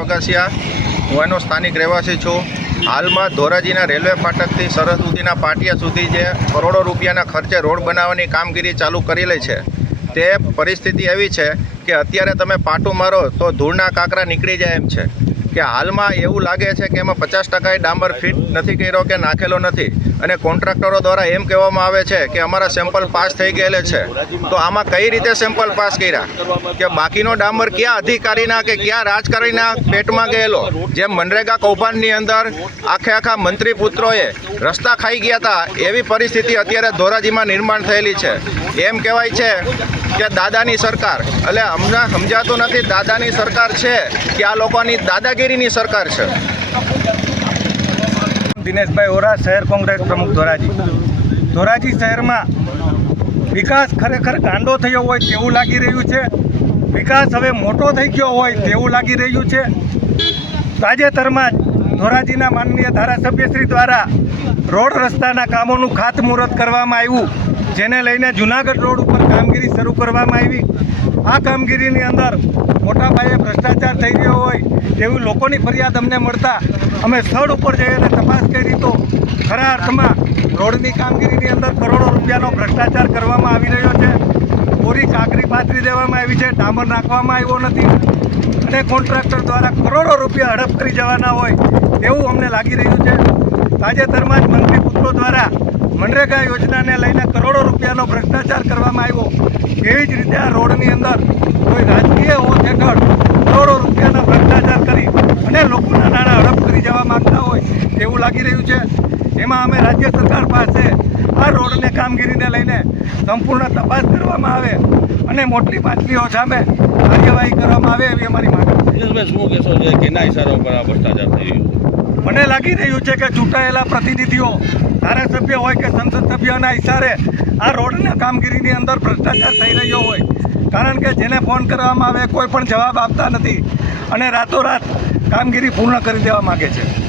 વગાસિયા હું એનો સ્થાનિક રહેવાસી છું। હાલમાં ધોરાજીના રેલવે ફાટકથી સરહદ સુધીના પાટિયા સુધી જે કરોડો રૂપિયાના ખર્ચે રોડ બનાવવાની કામગીરી ચાલુ કરેલી છે, તે પરિસ્થિતિ એવી છે કે અત્યારે તમે પાટું મારો તો ધૂળના કાંકરા નીકળી જાય એમ છે કે હાલમાં એવું લાગે છે કે એમાં 50% ડામર ફિટ નથી કર્યો કે નાખેલો નથી, અને કોન્ટ્રાક્ટરો દ્વારા એમ કહેવામાં આવે છે કે અમારા સેમ્પલ પાસ થઈ ગયેલા છે। તો આમાં કઈ રીતે સેમ્પલ પાસ કર્યા કે બાકીનો ડામર ક્યાં અધિકારીના કે ક્યાં રાજકારણીના પેટમાં ગયેલો? જેમ મનરેગા કૌભાંડની અંદર આખા મંત્રી પુત્રોએ રસ્તા ખાઈ ગયા હતા, એવી પરિસ્થિતિ અત્યારે ધોરાજીમાં નિર્માણ થયેલી છે। એમ કહેવાય છે કે દાદાની સરકાર, એટલે અમને સમજાતું નથી દાદાની સરકાર છે કે આ લોકોની દાદાગીરીની સરકાર છે। દિનેશભાઈ ઓરા, શહેર કોંગ્રેસ પ્રમુખ ધોરાજી શહેરમાં વિકાસ ખરેખર ગાંડો થયો હોય તેવું લાગી રહ્યું છે। વિકાસ હવે મોટો થઈ ગયો હોય તેવું લાગી રહ્યું છે। તાજેતરમાં જ ધોરાજીના માનનીય ધારાસભ્યશ્રી દ્વારા રોડ રસ્તાના કામોનું ખાતમુહૂર્ત કરવામાં આવ્યું, જેને લઈને જૂનાગઢ રોડ ઉપર કામગીરી શરૂ કરવામાં આવી। આ કામગીરીની અંદર મોટા પાયે ભ્રષ્ટાચાર થઈ રહ્યો હોય તેવી લોકોની ફરિયાદ અમને મળતા અમે સ્થળ ઉપર જઈ અને તપાસ કરી તો ખરા અર્થમાં રોડની કામગીરીની અંદર કરોડો રૂપિયાનો ભ્રષ્ટાચાર કરવામાં આવી રહ્યો છે। પૂરી કાંકરી પાથરી દેવામાં આવી છે, ડામર નાખવામાં આવ્યો નથી, અને કોન્ટ્રાક્ટર દ્વારા કરોડો રૂપિયા હડપ કરી જવાના હોય તેવું અમને લાગી રહ્યું છે। તાજેતરમાં જ મંત્રી પુત્રો દ્વારા મનરેગા યોજનાને લઈને કરોડો રૂપિયાનો ભ્રષ્ટાચાર કરવામાં આવ્યો, એવી જ રીતે આ રોડની અંદર કોઈ રાજકીય હોત હેઠળ કરોડો રૂપિયાનો ભ્રષ્ટાચાર કરી અને લોકોના નાણાં હડપ કરી જવા માગતા હોય તેવું લાગી રહ્યું છે। એમાં અમે રાજ્ય સરકાર પાસે આ રોડને કામગીરીને લઈને સંપૂર્ણ તપાસ કરવામાં આવે અને મોટી પાટલીઓ સામે કાર્યવાહી કરવામાં આવે એવી અમારી માંગ છે। શું કહેશો છે કેના ઇશારા ઉપર આ ભ્રષ્ટાચાર થઈ રહ્યો છે? મને લાગી રહ્યું છે કે ચૂંટાયેલા પ્રતિનિધિઓ, ધારાસભ્ય હોય કે સંસદ સભ્યના ઇશારે આ રોડના કામગીરીની અંદર ભ્રષ્ટાચાર થઈ રહ્યો હોય, કારણ કે જેને ફોન કરવામાં આવે કોઈ પણ જવાબ આપતા નથી અને રાતોરાત કામગીરી પૂર્ણ કરી દેવા માગે છે।